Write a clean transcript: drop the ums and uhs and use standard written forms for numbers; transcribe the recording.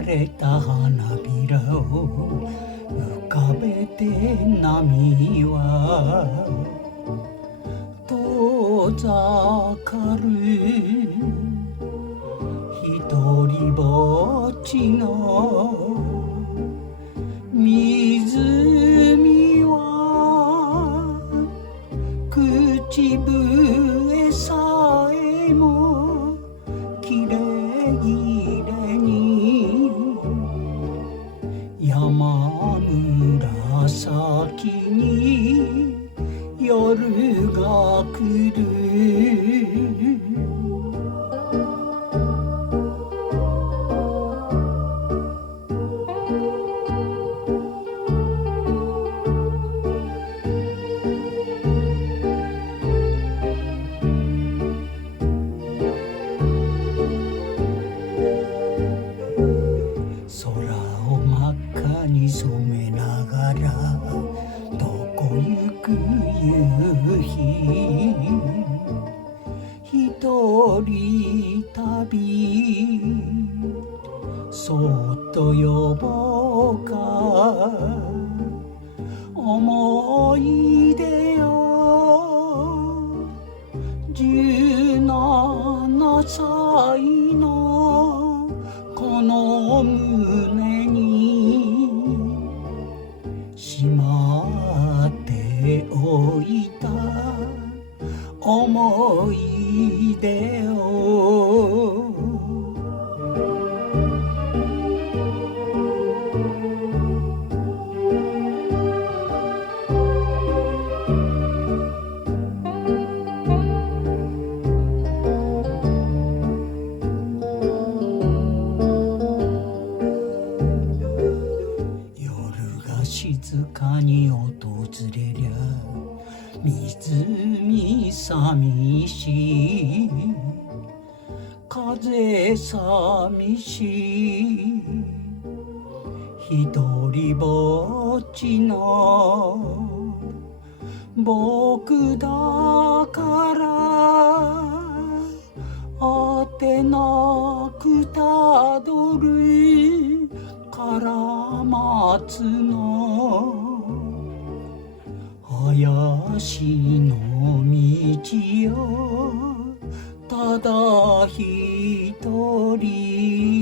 枯れた花びらを浮かべて波は遠ざかる一人ぼっちの湖は口笛さえもきれいに山紫に夜が来る空を真っ赤に染めながらどこ行く夕日一人旅そっと呼ぼうか思い出よ17歳のこの胸にしまっておいた思い出を静かに訪れりゃ湖寂しい風寂しい一人ぼっちの僕だからあてなくたどるから松の林の道をただ一人